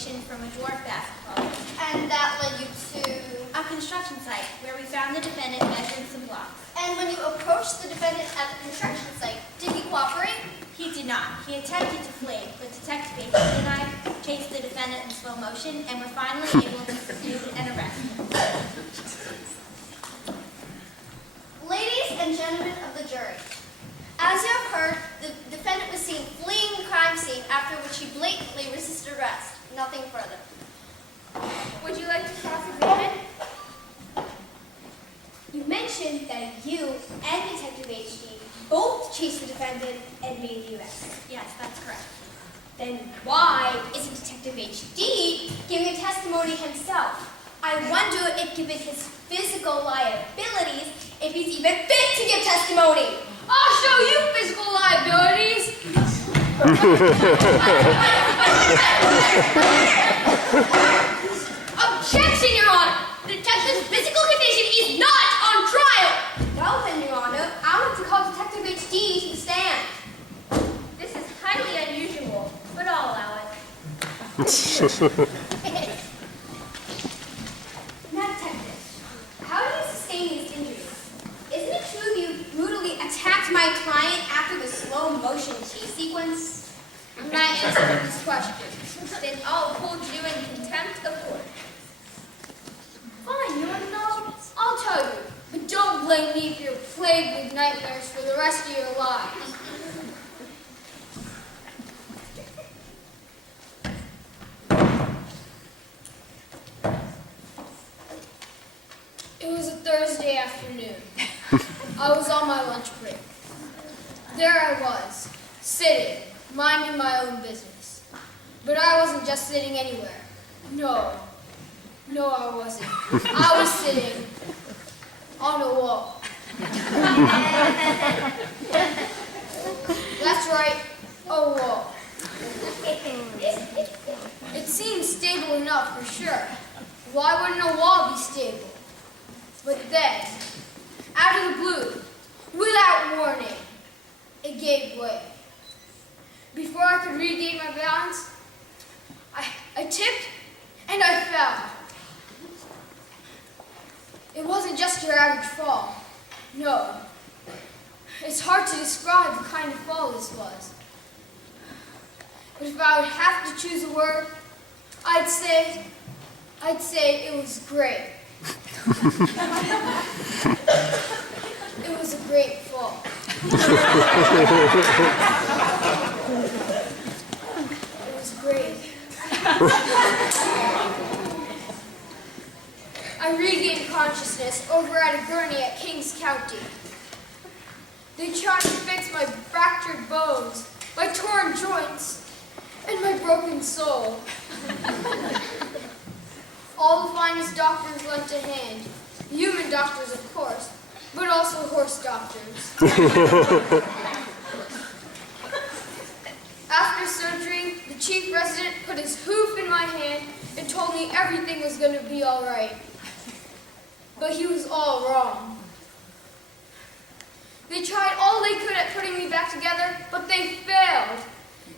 information from a dwarf basketball. And that led you to... A construction site where we found the defendant measuring some blocks. And when you approached the defendant at the construction site, did he cooperate? He did not. He attempted to flee, but Detective Bateman and I chased the defendant in slow motion and were finally able to pursue and arrest him. Ladies and gentlemen of the jury, as you have heard, the defendant was seen fleeing the crime scene, after which he blatantly resisted arrest. Nothing further. Would you like to cross-examine? You mentioned that you and Detective HD both chased the defendant and made the arrest. Yes, that's correct. Then why isn't Detective HD giving a testimony himself? I wonder if, given his physical liabilities, if he's even fit to give testimony. I'll show you physical liabilities. Objection, Your Honor. The detective's physical condition is not on trial. Well then, Your Honor, I'll have to call Detective HD to the stand. This is highly unusual, but I'll allow it. Now, Detective, how do you sustain these injuries? Isn't it true you brutally attacked my client after the slow-motion chase sequence? I'm not answering this question. Then I'll hold you in contempt of court. Fine, you want to know? I'll tell you. But don't blame me if you're plagued with nightmares for the rest of your lives. It was a Thursday afternoon. I was on my lunch break. There I was, sitting, minding my own business. But I wasn't just sitting anywhere. No, I wasn't. I was sitting on a wall. That's right, a wall. It seemed stable enough for sure. Why wouldn't a wall be stable? But then, out of the blue, without warning, it gave way. Before I could regain my balance, I tipped and I fell. It wasn't just your average fall. No. It's hard to describe the kind of fall this was. But if I would have to choose a word, I'd say it was great. It was a great fall. It was great. I regained consciousness over at a gurney at Kings County. They tried to fix my fractured bones, my torn joints, and my broken soul. All the finest doctors lent a hand. Human doctors, of course, but also horse doctors. After surgery, the chief resident put his hoof in my hand and told me everything was going to be all right. But he was all wrong. They tried all they could at putting me back together, but they failed.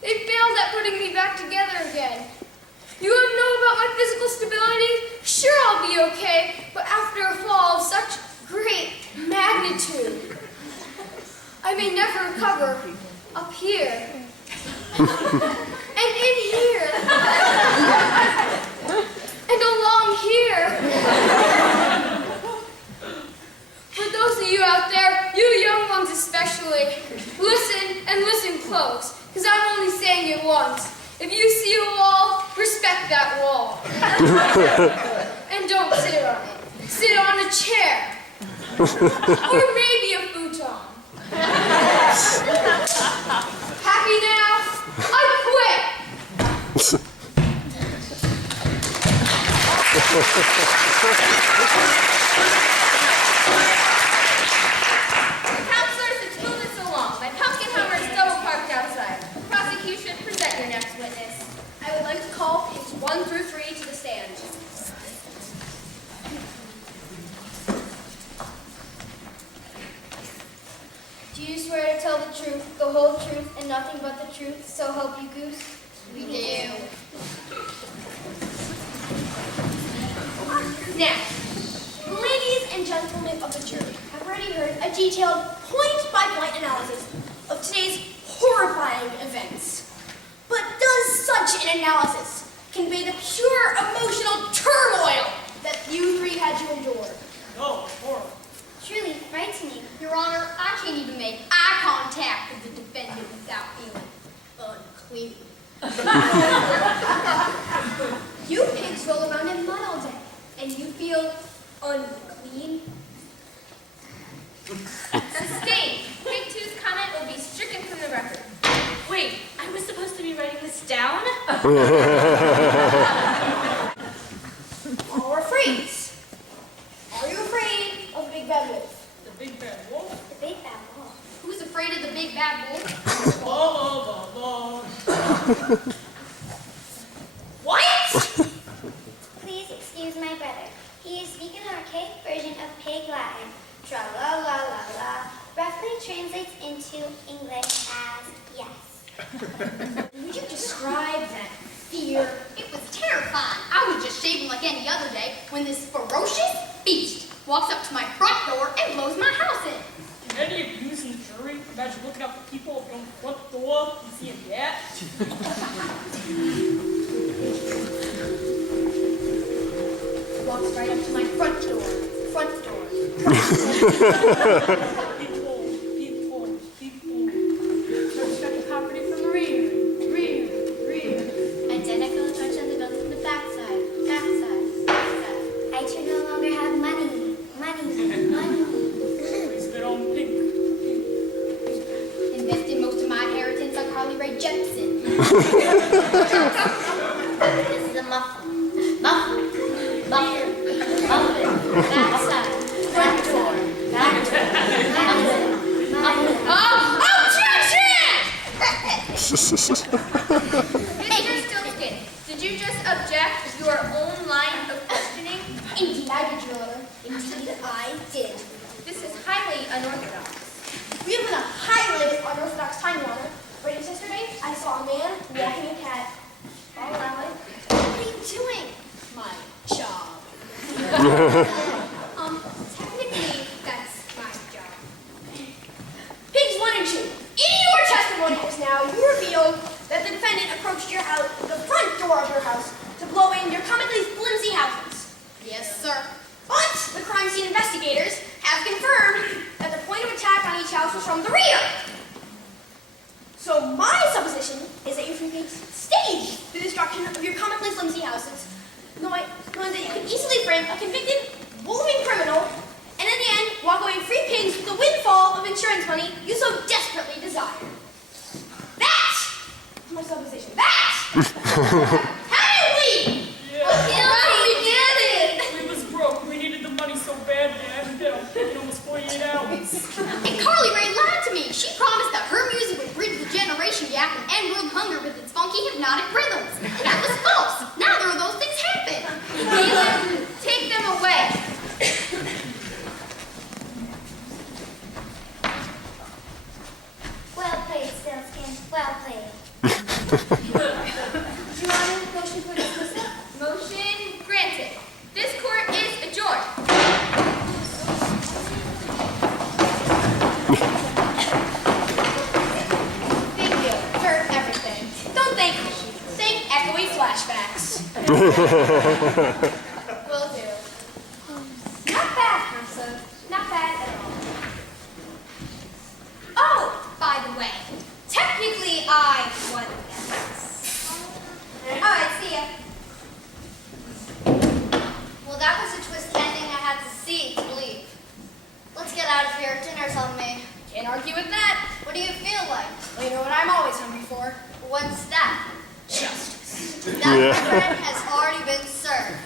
They failed at putting me back together again. You want to know about my physical stability? Sure, I'll be okay, but after a fall of such great magnitude, I may never recover up here. And in here. And along here. For those of you out there, you young ones especially, listen and listen close, because I'm only saying it once. If you see a wall, respect that wall. And don't sit on it. Sit on a chair. Or maybe a futon. Happy now? I quit! Counselors, it's moving so long. My pumpkin hummer is double parked outside. Prosecution, present your next witness. I would like to call page 1 through 3 to the stand. Do you swear to tell the truth, the whole truth, and nothing but the truth, so help you goose? We do. Now, ladies and gentlemen of the jury have already heard a detailed point-by-point analysis of today's horrifying events. But does such an analysis convey the pure emotional turmoil that you three had to endure? No, horrible. Truly frightening. Your Honor, I can't even make eye contact with the defendant without feeling unclean. You pigs roll around in mud all day, and you feel unclean? Sustained. Pig 2's comment will be stricken from the record. Wait, I was supposed to be writing this down? Or freeze. Are you afraid of the big bad wolf? The big bad wolf? The big bad wolf. Who's afraid of the big bad wolf? Blah, blah, blah, blah. What? Please excuse my brother. He is speaking an archaic version of Pig Latin. Tra-la-la-la-la. Roughly translates into English as yes. Would you describe that fear? It was terrifying. I was just shaving like any other day when this ferocious beast walks up to my front door and blows my house in. Can any of you in the jury imagine looking out for people at your own front door and seeing that? Walks right up to my front door. Front door. People. Search the property from the rear. Identical approach on the building from the backside. I too no longer have money. Raise their own pink. Invested most of my inheritance on Carly Rae Jepsen. This is a muffin. Backside. Front door. Mr. Stillskin, did you just object your own line of questioning? Indeed, I did, Your Honor. Indeed, I did. This is highly unorthodox. We live in a highly unorthodox time, Your Honor. Right just yesterday, I saw a man walking a cat all around like, what are you doing? My job. Technically, that's my job. Pigs 1 and 2. In your testimony just now, you revealed that the defendant approached your house, the front door of your house, to blow in your comically flimsy houses. Yes, sir. But the crime scene investigators have confirmed that the point of attack on each house was from the rear. So my supposition is that you staged the destruction of your comically flimsy houses, knowing that you can easily frame a convicted, wolfing criminal, and in the end, walk away free pigs with the windfall of insurance money you so desperately desire. That's my supposition. How did we? Yeah. We did it! We was broke. We needed the money so bad, man. In almost 48 hours. And Carly Rae lied to me. She promised that her music would bridge the generation gap and end world hunger with its funky hypnotic rhythms. That was false. Neither of those things happened. Galen, take them away. Well played, Stillskin. Well played. Your Honor, motion for dismissal? Motion granted. This court is adjourned. Thank you for everything. Don't thank me. Thank echoey flashbacks. Will do. Not bad, Hansa. Not bad at all. Oh, by the way, technically I won this. Alright, see ya. Well, that was a twist ending I had to see to believe. Let's get out of here. Dinner's on me. Can't argue with that. What do you feel like? Well, you know what I'm always hungry for? What's that? Justice. That, my friend, has already been served.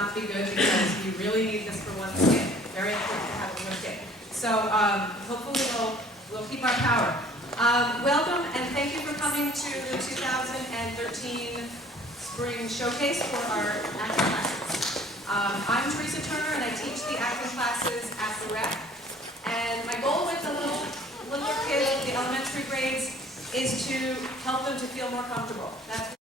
not be good because you really need this for one skit. Very important to have it for one skit. So hopefully we'll keep our power. Welcome and thank you for coming to the 2013 Spring Showcase for our acting classes. I'm Teresa Turner and I teach the acting classes at the Rec. And my goal with the littler kids, the elementary grades, is to help them to feel more comfortable. That's